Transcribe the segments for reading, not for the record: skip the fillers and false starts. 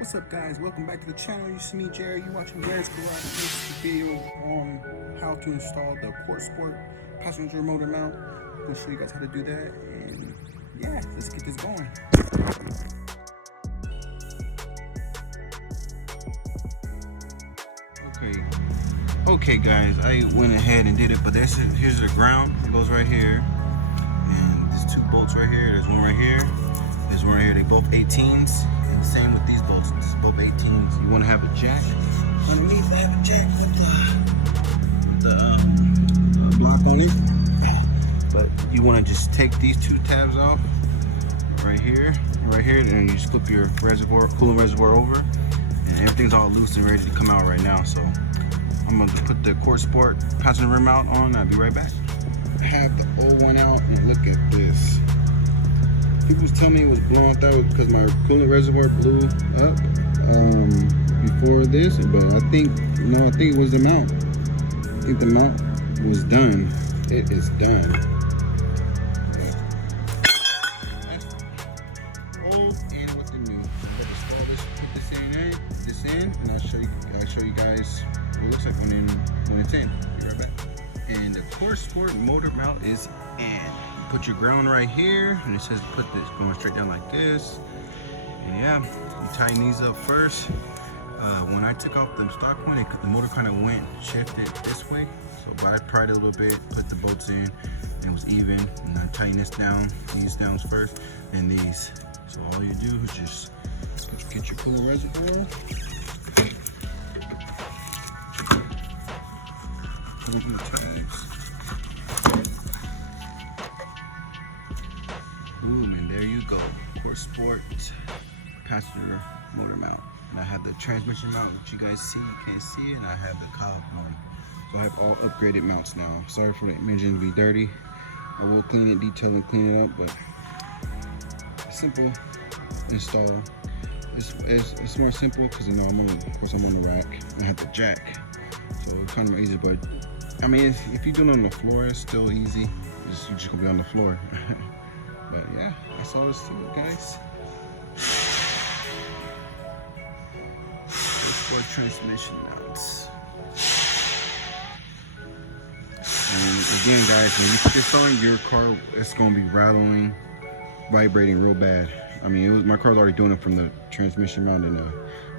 What's up, guys? Welcome back to the channel. You see me, Jerry. You watching Jerry's Garage. This is the video on how to install the Corksport passenger motor mount. I'm going to show you guys how to do that, and yeah, let's get this going. Okay guys, I went ahead and did it, but here's the ground. It goes right here, and there's two bolts right here. There's one right here. There's one right here. They both 18s, and same with these bolts. This is both 18s. You want to have a jack underneath. I have a jack with the block on it, but you want to just take these two tabs off right here, and you just flip your coolant reservoir over, and everything's all loose and ready to come out right now. So I'm going to put the Corksport passenger rim out on. I'll be right back. I have the old one out, and look at this. People was telling me it was blown out because my coolant reservoir blew up before this, but I think it was the mount. I think the mount was done. It is done. Old and with the new. I'm going to install this, put this in, and I'll show you guys what it looks like when it's in. Be right back. And the Corksport motor mount is in. Put your ground right here, and it says put this going straight down like this. And yeah, you tighten these up first. When I took off the stock one, the motor kind of shifted this way, so I pried it a little bit, put the bolts in, and it was even. And I tighten this down, these down first, and these. So all you do is just get your coolant reservoir. Open the tags. Boom, and there you go. Corksport passenger motor mount. And I have the transmission mount, which you guys see, you can't see it, and I have the cob one. So I have all upgraded mounts now. Sorry for the engine to be dirty. I will clean it, detail and clean it up, but simple install. It's more simple because of course I'm on the rack. I have the jack, so it's kind of easy. But I mean, if you do it on the floor, it's still easy. You're just gonna be on the floor. But yeah, that's all this to you guys. Corksport transmission mounts. And again, guys, when you put this on your car, it's gonna be rattling, vibrating real bad. I mean, my car's already doing it from the transmission mount and the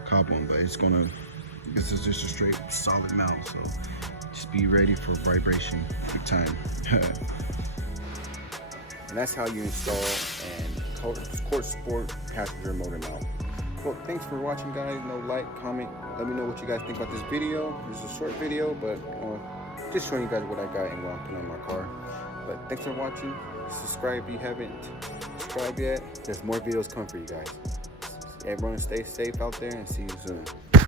cob one, but this is just a straight solid mount, so just be ready for vibration every time. And that's how you install and Corksport passenger motor mount. Well, thanks for watching, guys. Comment, let me know what you guys think about this video. This is a short video, but just showing you guys what I got and what I'm putting on my car. But thanks for watching. Subscribe if you haven't subscribed yet. There's more videos coming for you guys. Everyone stay safe out there, and see you soon.